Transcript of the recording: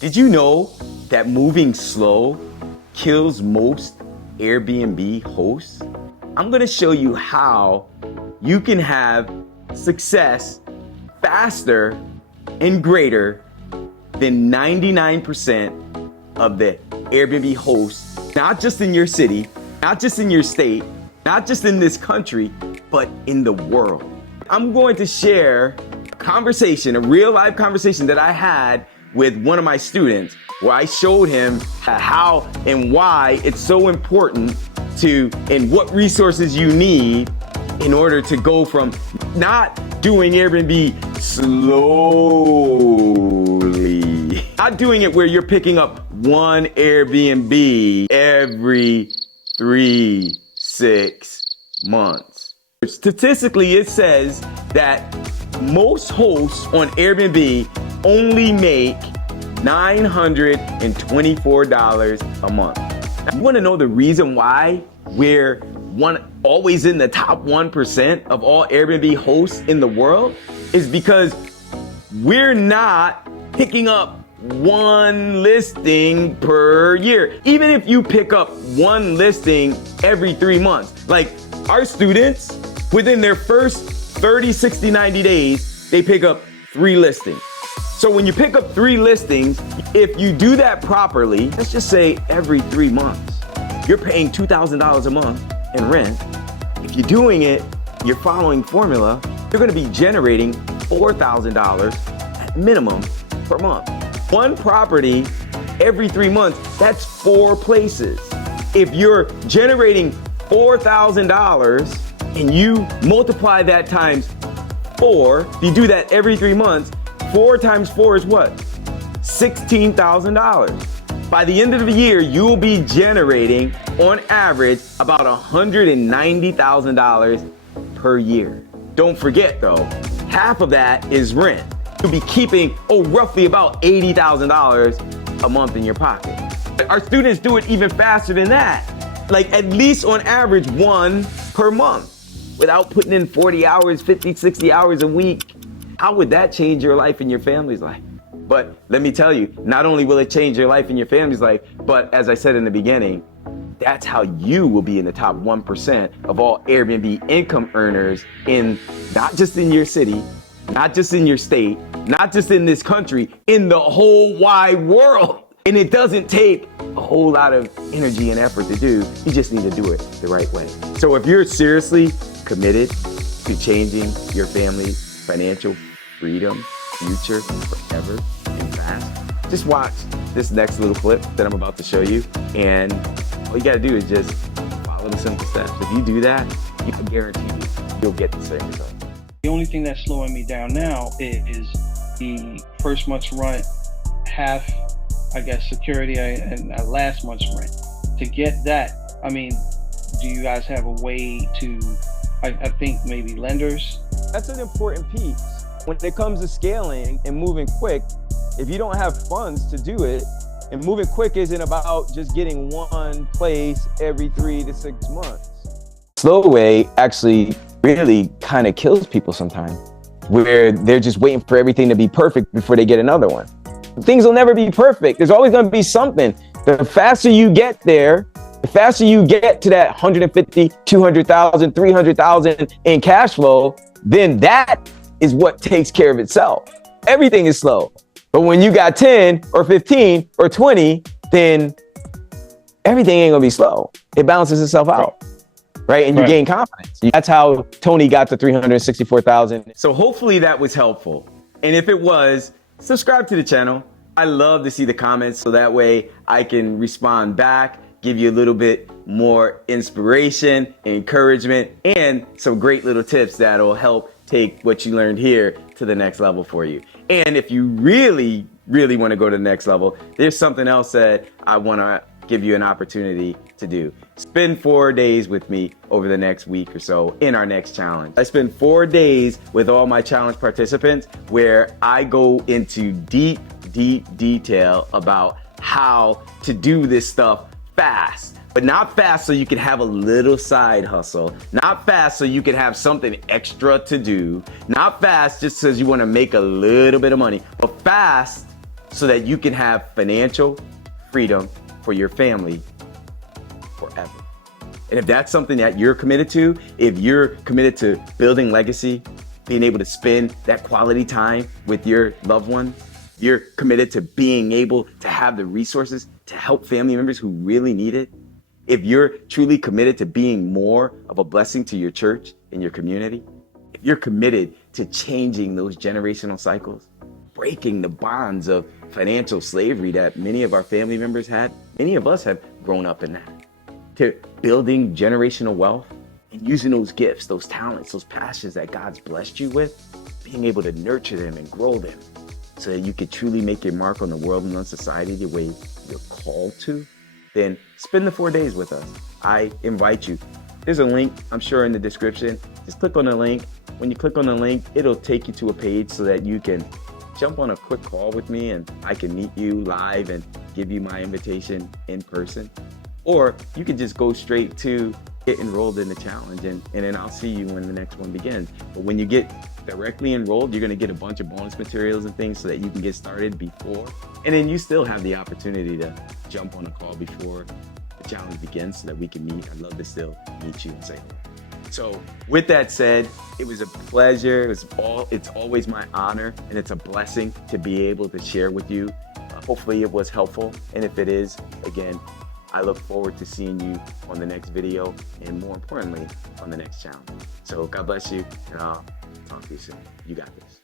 Did you know that moving slow kills most Airbnb hosts? I'm gonna show you how you can have success faster and greater than 99% of the Airbnb hosts, not just in your city, not just in your state, not just in this country, but in the world. I'm going to share a conversation, a real life conversation that I had with one of my students where I showed him how and why it's so important to, and what resources you need in order to go from not doing Airbnb slowly, not doing it where you're picking up one Airbnb every 3-6 months. Statistically, it says that most hosts on Airbnb only make $924 a month. Now, you want to know the reason why we're always in the top 1% of all Airbnb hosts in the world? Is because we're not picking up one listing per year. Even if you pick up one listing every 3 months, like our students, within their first 30, 60, 90 days, they pick up 3 listings. So when you pick up 3 listings, if you do that properly, let's just say every 3 months, you're paying $2,000 a month in rent. If you're doing it, you're following formula, you're gonna be generating $4,000 at minimum per month. One property every 3 months, that's 4 places. If you're generating $4,000 and you multiply that times 4, if you do that every 3 months, 4 times 4 is what? $16,000. By the end of the year, you will be generating, on average, about $190,000 per year. Don't forget though, half of that is rent. You'll be keeping, roughly about $80,000 a month in your pocket. Our students do it even faster than that. Like at least on average 1 per month without putting in 40 hours, 50, 60 hours a week. How would that change your life and your family's life? But let me tell you, not only will it change your life and your family's life, but as I said in the beginning, that's how you will be in the top 1% of all Airbnb income earners in, not just in your city, not just in your state, not just in this country, in the whole wide world. And it doesn't take a whole lot of energy and effort to do. You just need to do it the right way. So if you're seriously committed to changing your family's financial freedom, future, forever and fast, just watch this next little clip that I'm about to show you. And all you gotta do is just follow the simple steps. If you do that, you can guarantee you'll get the same result. The only thing that's slowing me down now is the first month's rent, half, I guess, security, and last month's rent. To get that, I mean, do you guys have a way to, I think maybe lenders? That's an important piece. When it comes to scaling and moving quick, if you don't have funds to do it, and moving quick isn't about just getting one place every 3 to 6 months. Slow way actually really kind of kills people sometimes, where they're just waiting for everything to be perfect before they get another one. Things will never be perfect. There's always going to be something. The faster you get there, the faster you get to that 150, 200,000, 300,000 in cash flow, then that is what takes care of itself. Everything is slow. But when you got 10 or 15 or 20, then everything ain't gonna be slow. It balances itself out, right? And you gain confidence. That's how Tony got to 364,000. So hopefully that was helpful. And if it was, subscribe to the channel. I love to see the comments so that way I can respond back, give you a little bit more inspiration, encouragement, and some great little tips that'll help take what you learned here to the next level for you. And if you really, really want to go to the next level, there's something else that I want to give you an opportunity to do. Spend 4 days with me over the next week or so in our next challenge. I spend 4 days with all my challenge participants where I go into deep detail about how to do this stuff fast. But not fast so you can have a little side hustle. Not fast so you can have something extra to do. Not fast just because you want to make a little bit of money. But fast so that you can have financial freedom for your family forever. And if that's something that you're committed to, if you're committed to building legacy, being able to spend that quality time with your loved one, you're committed to being able to have the resources to help family members who really need it, if you're truly committed to being more of a blessing to your church and your community, if you're committed to changing those generational cycles, breaking the bonds of financial slavery that many of our family members had, many of us have grown up in that, to building generational wealth and using those gifts, those talents, those passions that God's blessed you with, being able to nurture them and grow them so that you could truly make your mark on the world and on society the way you're called to, then spend the 4 days with us. I invite you. There's a link, I'm sure, in the description. Just click on the link. When you click on the link, it'll take you to a page so that you can jump on a quick call with me and I can meet you live and give you my invitation in person. Or you can just go straight to get enrolled in the challenge and then I'll see you when the next one begins. But when you get directly enrolled, you're gonna get a bunch of bonus materials and things so that you can get started before. And then you still have the opportunity to jump on a call before the challenge begins so that we can meet. I'd love to still meet you and say hello. So with that said, it was a pleasure. It's always my honor and it's a blessing to be able to share with you. Hopefully it was helpful. And if it is, again, I look forward to seeing you on the next video and more importantly, on the next challenge. So God bless you and I'll talk to you soon. You got this.